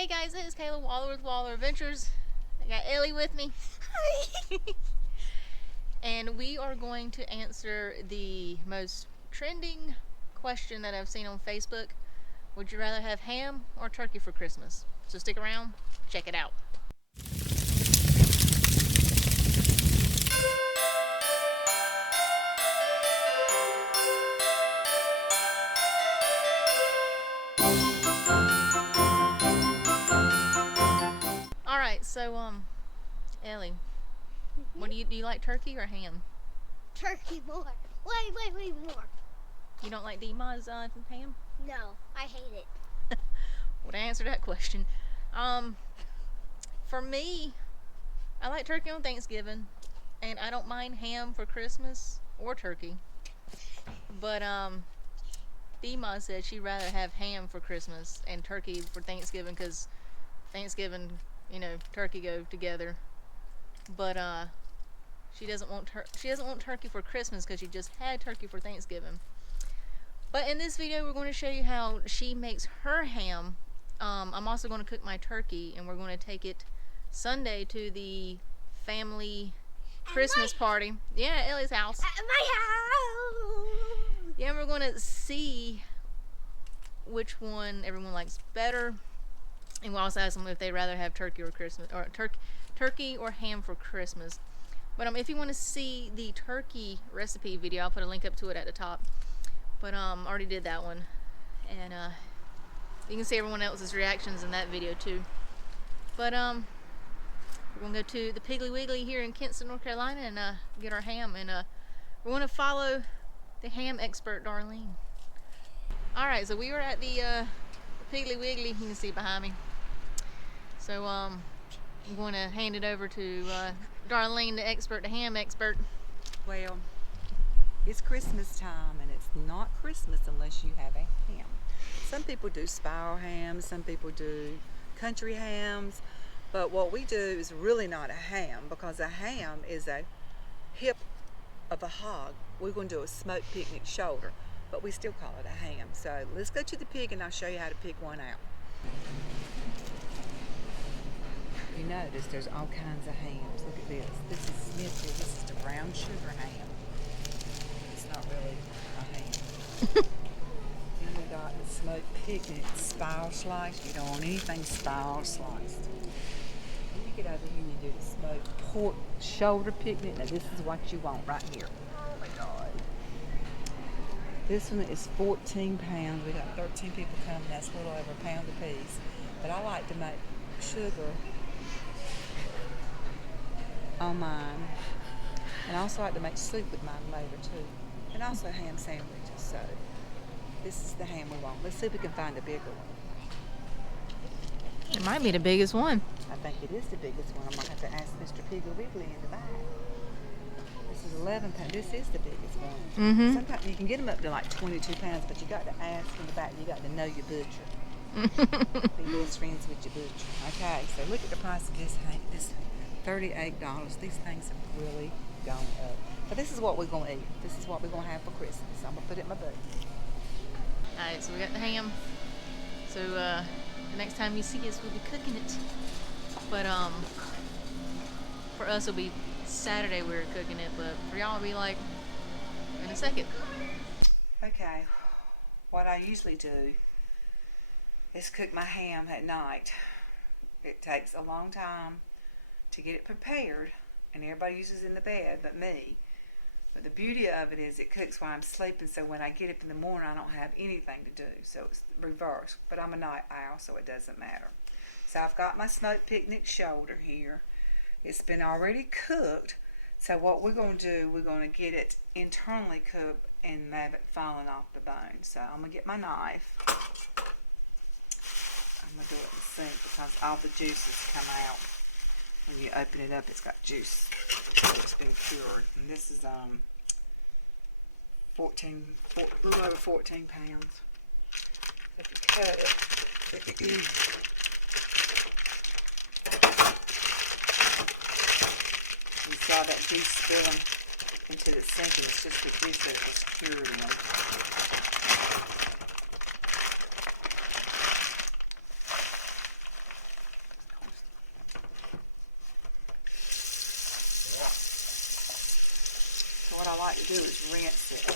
Hey guys, it is Kayla Waller with Waller Adventures. I got Ellie with me. And we are going to answer the most trending question that I've seen on Facebook. Would you rather have ham or turkey for Christmas? So stick around, check it out. Alright, so Ellie, what do you like, turkey or ham? Turkey more. Way more. You don't like Dima's ham? No, I hate it. Well, to answer that question, for me, I like turkey on Thanksgiving, and I don't mind ham for Christmas or turkey. But Dima said she'd rather have ham for Christmas and turkey for Thanksgiving because Thanksgiving, turkey go together. But she doesn't want turkey for Christmas because she just had turkey for Thanksgiving. But in this video, we're going to show you how she makes her ham. I'm also going to cook my turkey, and we're going to take it Sunday to the family Christmas party. Yeah, Ellie's house. At my house. Yeah, we're going to see which one everyone likes better, and we'll also ask them if they'd rather have turkey or Christmas, or turkey or ham for Christmas. But if you want to see the turkey recipe video, I'll put a link up to it at the top. But already did that one, and you can see everyone else's reactions in that video too. But we're gonna go to the Piggly Wiggly here in Kinston, North Carolina, and get our ham, and we're gonna follow the ham expert, Darlene. All right, so we were at the Piggly Wiggly. You can see behind me. So I'm going to hand it over to Darlene, the expert, the ham expert. Well, it's Christmas time, and it's not Christmas unless you have a ham. Some people do spiral hams, some people do country hams, but what we do is really not a ham, because a ham is a hip of a hog. We're going to do a smoked picnic shoulder, but we still call it a ham. So let's go to the pig and I'll show you how to pick one out. You notice there's all kinds of hams. Look at this. This is Smithfield. This is the brown sugar ham. It's not really a ham. Then we got the smoked picnic spiral sliced. You don't want anything spiral sliced. Then you get over here and you do the smoked pork shoulder picnic. Now this is what you want right here. Oh my God. This one is 14 pounds. We got 13 people coming. That's a little over a pound a piece. But I like to make sugar on mine, and I also like to make soup with mine later too, and also ham sandwiches. So this is the ham we want. Let's see if we can find a bigger one. It might be the biggest one. I think it is the biggest one. I'm gonna have to ask Mr. Piggly Wiggly in the back. This is 11 pounds. This is the biggest one. Mm-hmm. Sometimes you can get them up to like 22 pounds, but you got to ask in the back. You got to know your butcher. Be best friends with your butcher. Okay, so look at the price of this ham. This $38. These things have really gone up. But this is what we're going to eat. This is what we're going to have for Christmas. I'm going to put it in my book. Alright, so we got the ham. So the next time you see us, we'll be cooking it. But for us it'll be Saturday we're cooking it, but for y'all it'll be like in a second. Okay, what I usually do is cook my ham at night. It takes a long time to get it prepared, and everybody uses it in the bed but me. But the beauty of it is it cooks while I'm sleeping, so when I get up in the morning I don't have anything to do. So it's reversed, but I'm a night owl, so it doesn't matter. So I've got my smoked picnic shoulder here. It's been already cooked, so what we're going to do, we're going to get it internally cooked and have it falling off the bone. So I'm going to get my knife. I'm going to do it in the sink because all the juices come out. When you open it up, it's got juice. It's been cured. And this is a little over 14 pounds. So if you cut it, you saw that juice spilling into the sink, and it's just the juice that it was cured in. I like to do is rinse it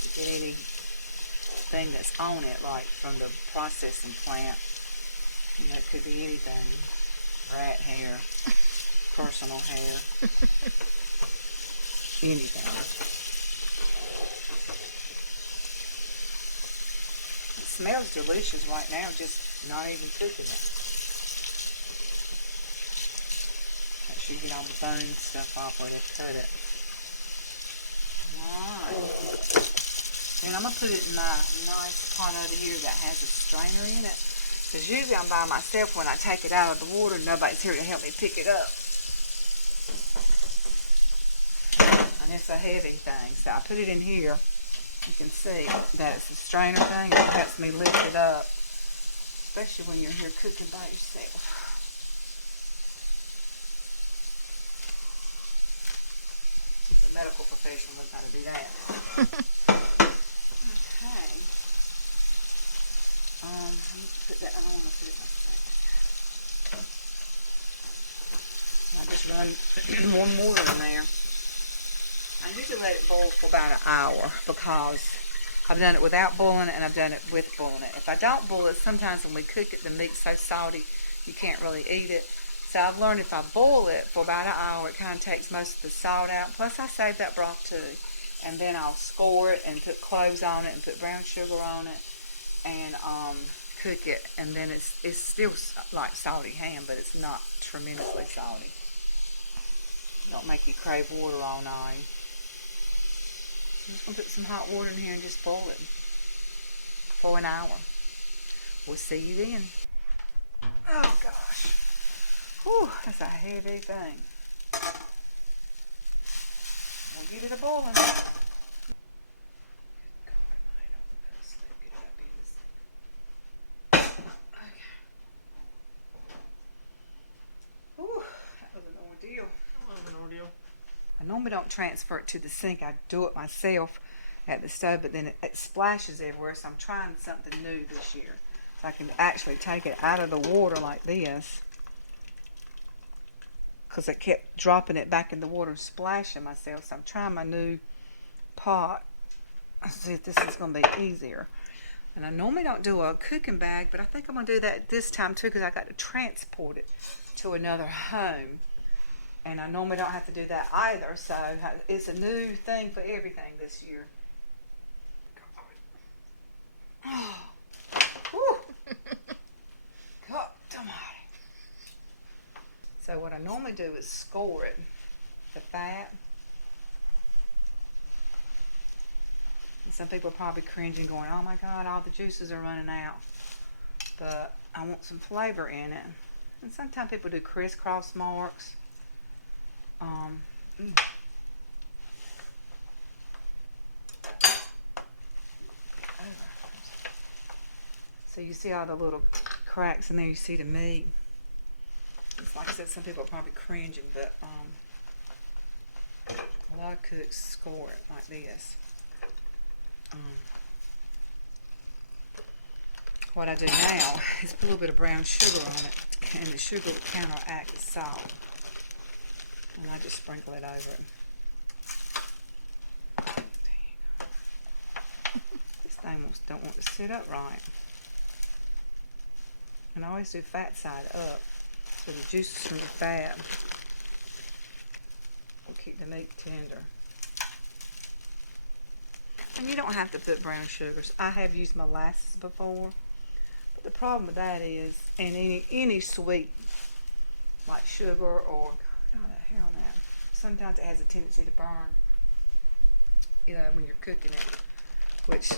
to get anything that's on it, like from the processing plant. You know, it could be anything. Rat hair, personal hair, anything. It smells delicious right now, just not even cooking it. Make sure you get all the bone stuff off where they cut it. Alright. Then I'm going to put it in my nice pot over here that has a strainer in it. Because usually I'm by myself when I take it out of the water and nobody's here to help me pick it up. And it's a heavy thing. So I put it in here. You can see that it's a strainer thing. It helps me lift it up. Especially when you're here cooking by yourself. The medical professional knows how to do that. Okay. Put that, I don't want to put it in my sink. I just run warm water in there. I usually let it boil for about an hour because I've done it without boiling it and I've done it with boiling it. If I don't boil it, sometimes when we cook it, the meat's so salty you can't really eat it. So I've learned if I boil it for about an hour, it kind of takes most of the salt out. Plus I save that broth too. And then I'll score it and put cloves on it and put brown sugar on it and cook it. And then it's still like salty ham, but it's not tremendously salty. Don't make you crave water all night. I'm just going to put some hot water in here and just boil it for an hour. We'll see you then. Oh gosh. Whew, that's a heavy thing. We'll get it a boiling. Good God almighty, don't let it slip. Get it up in this. Okay. Whew, that was an ordeal. That was an ordeal. I normally don't transfer it to the sink. I do it myself at the stove, but then it splashes everywhere, so I'm trying something new this year. So I can actually take it out of the water like this. Because I kept dropping it back in the water and splashing myself. So I'm trying my new pot. Let's see if this is going to be easier. And I normally don't do a cooking bag, but I think I'm going to do that this time too because I got to transport it to another home. And I normally don't have to do that either. So it's a new thing for everything this year. Oh. Whew. God almighty. So what I normally do is score it, the fat. And some people are probably cringing going, oh my God, all the juices are running out. But I want some flavor in it. And sometimes people do crisscross marks. So you see all the little cracks in there, you see the meat. It's like I said, some people are probably cringing, but a lot of cooks score it like this. What I do now is put a little bit of brown sugar on it, and the sugar will counteract the salt. And I just sprinkle it over it. This thing don't want to sit up right. And I always do fat side up, so the juices from the fat will keep the meat tender. And you don't have to put brown sugars. I have used molasses before, but the problem with that is, and any sweet like sugar or all that hair on that, sometimes it has a tendency to burn, you know, when you're cooking it, which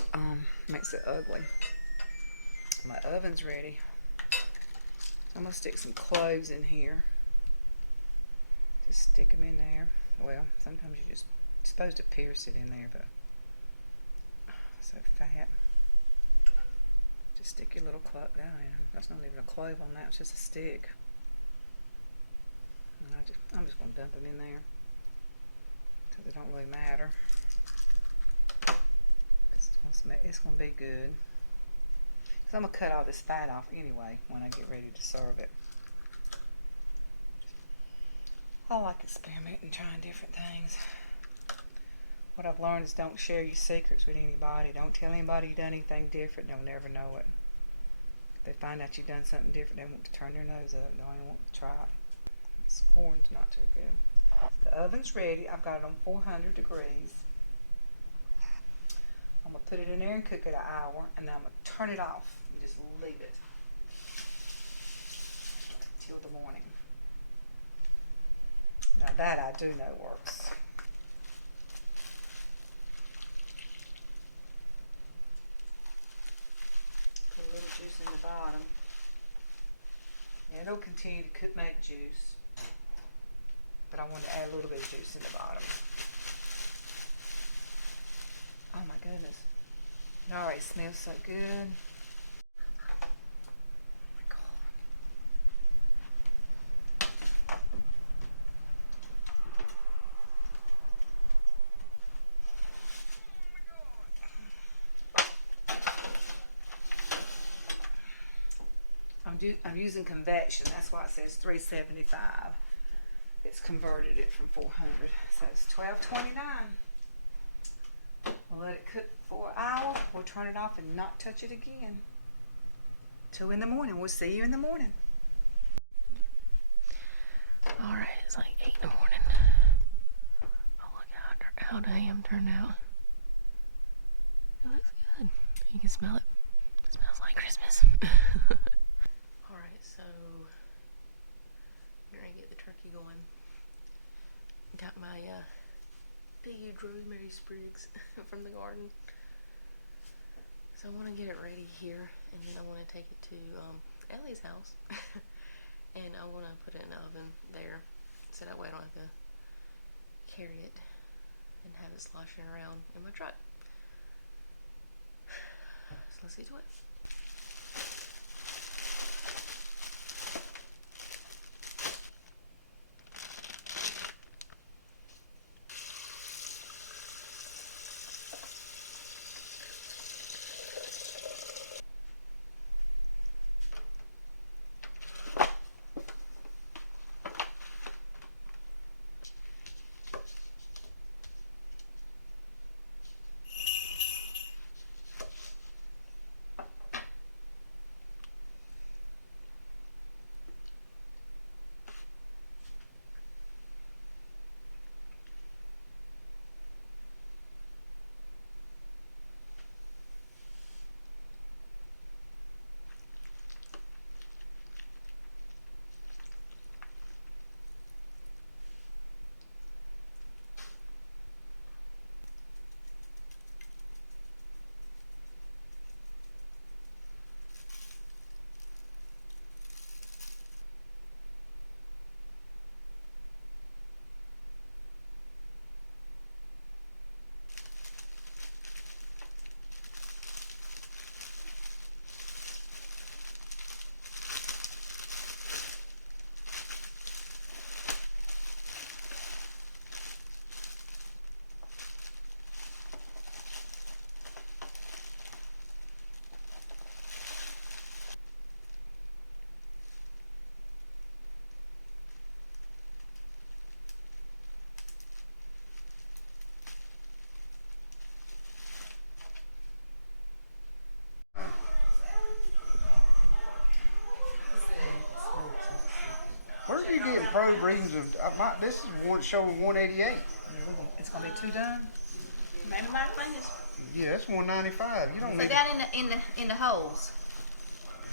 makes it ugly. My oven's ready. I'm gonna stick some cloves in here. Just stick them in there. Well, sometimes you're supposed to pierce it in there, but so fat. Just stick your little clove down. That's not even a clove on that. It's just a stick. And I'm just gonna dump them in there because it don't really matter. It's gonna be good. Cause I'm gonna cut all this fat off anyway when I get ready to serve it. I like experimenting and trying different things. What I've learned is don't share your secrets with anybody. Don't tell anybody you've done anything different. They'll never know it. If they find out you've done something different, they want to turn their nose up. They don't even want to try it. Scoring's not too good. The oven's ready. I've got it on 400 degrees. I'm going to put it in there and cook it an hour, and then I'm going to turn it off and just leave it till the morning. Now that I do know works. Put a little juice in the bottom. And it'll continue to cook, make juice. But I want to add a little bit of juice in the bottom. Oh my goodness. It already smells so good. Oh my God. I'm using convection. That's why it says 375. It's converted it from 400. So it's $12.29. We'll let it cook for an hour. We'll turn it off and not touch it again. Till in the morning. We'll see you in the morning. Alright, it's like 8 in the morning. Oh, look how the ham turned out. It looks good. You can smell it. It smells like Christmas. Alright, so I'm gonna get the turkey going. Got my big huge rosemary sprigs from the garden. So I want to get it ready here, and then I want to take it to Ellie's house. And I want to put it in the oven there, so that way I don't have to carry it and have it sloshing around in my truck. So let's get to it. Where are you getting probe readings of? This is one showing 188. It's gonna be 2 done. Maybe my fingers. Yeah, that's 195. You don't So need down in the holes,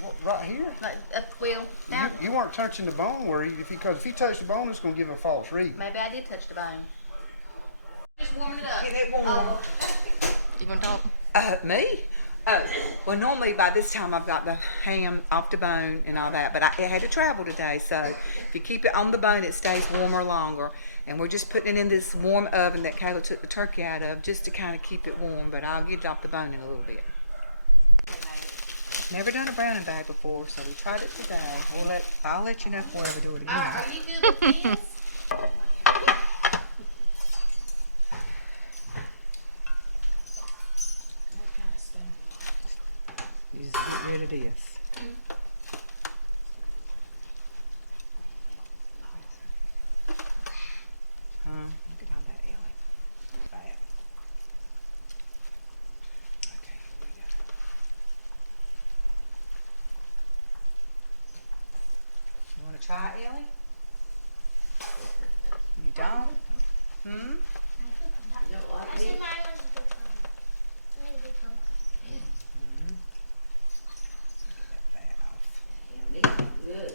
what, right here. like up well down. You weren't touching the bone where because if you touch the bone, it's gonna give a false reading. Maybe I did touch the bone. Just warming it up. Get it warm. You want to talk? Me? Oh, well, normally by this time I've got the ham off the bone and all that, but it had to travel today, so if you keep it on the bone, it stays warmer longer. And we're just putting it in this warm oven that Kayla took the turkey out of just to kind of keep it warm, but I'll get it off the bone in a little bit. Never done a browning bag before, so we tried it today. I'll let you know if we ever do it again. Are you good with this? You just get rid of this. try it, Ellie? You don't? Hmm? You don't like I said me? mine was a big one. I made a big one. Yeah, me too. Good.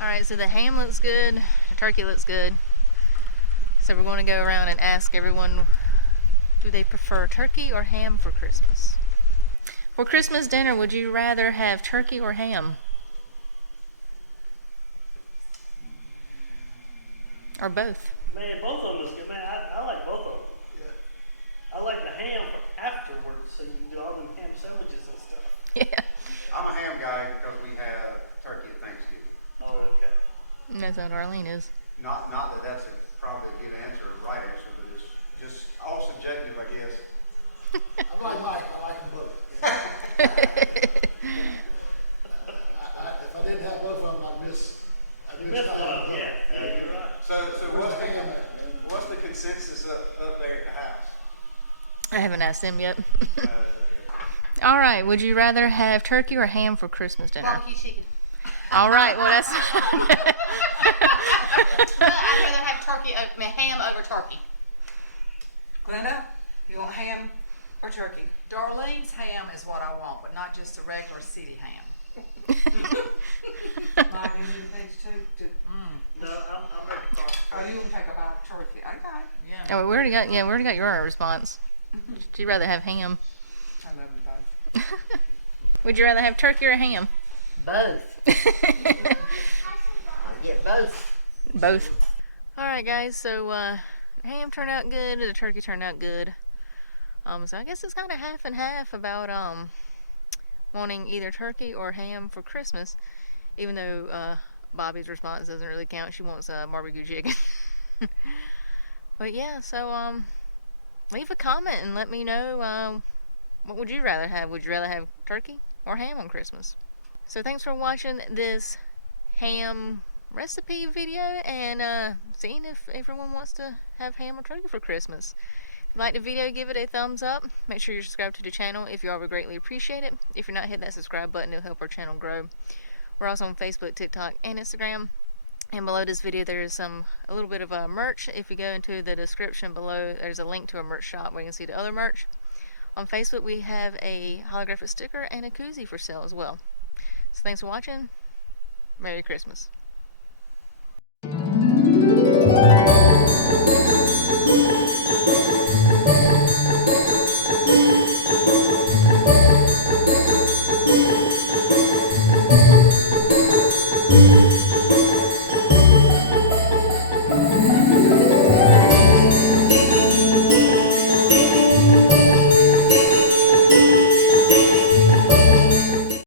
Alright, so the ham looks good, the turkey looks good. So we're going to go around and ask everyone, do they prefer turkey or ham for Christmas? For Christmas dinner, would you rather have turkey or ham? Or both? Man, both of them is good. Man, I like both of them. Yeah. I like the ham for afterwards, so you can do all them ham sandwiches and stuff. Yeah. I'm a ham guy because we have turkey at Thanksgiving. Oh, okay. That's what Arlene is. Not that that's probably a good answer, a right answer, but it's just all subjective, I guess. I like them both. If I didn't have both of them, I'd miss You missed out one, on both. yeah, you're right. So Where's the ham at, man? what's the consensus up there at the house? I haven't asked them yet. Okay. Alright, would you rather have turkey or ham for Christmas dinner? Barbecue chicken. Alright, well that's... But I'd rather have ham over turkey. Glenda, you want ham or turkey? Darlene's ham is what I want, but not just a regular city ham. Mike, you need a piece too? No, I'm ready to call. Oh, you want to take a bite of turkey? Okay. Yeah. Oh, we already got your response. Would you rather have ham? I love them both. Would you rather have turkey or ham? Both. I'll get both. Both. Alright guys, so ham turned out good, the turkey turned out good. So I guess it's kind of half and half about wanting either turkey or ham for Christmas, even though Bobby's response doesn't really count. She wants barbecue chicken. But yeah, so leave a comment and let me know what would you rather have. Would you rather have turkey or ham on Christmas? So thanks for watching this ham recipe video and seeing if everyone wants to have ham or turkey for Christmas. If you liked the video, give it a thumbs up. Make sure you're subscribed to the channel if you are, would greatly appreciate it. If you're not, hit that subscribe button, it'll help our channel grow. We're also on Facebook, TikTok, and Instagram. And below this video there is a little bit of merch. If you go into the description below, there's a link to a merch shop where you can see the other merch. On Facebook we have a holographic sticker and a koozie for sale as well. So thanks for watching. Merry Christmas.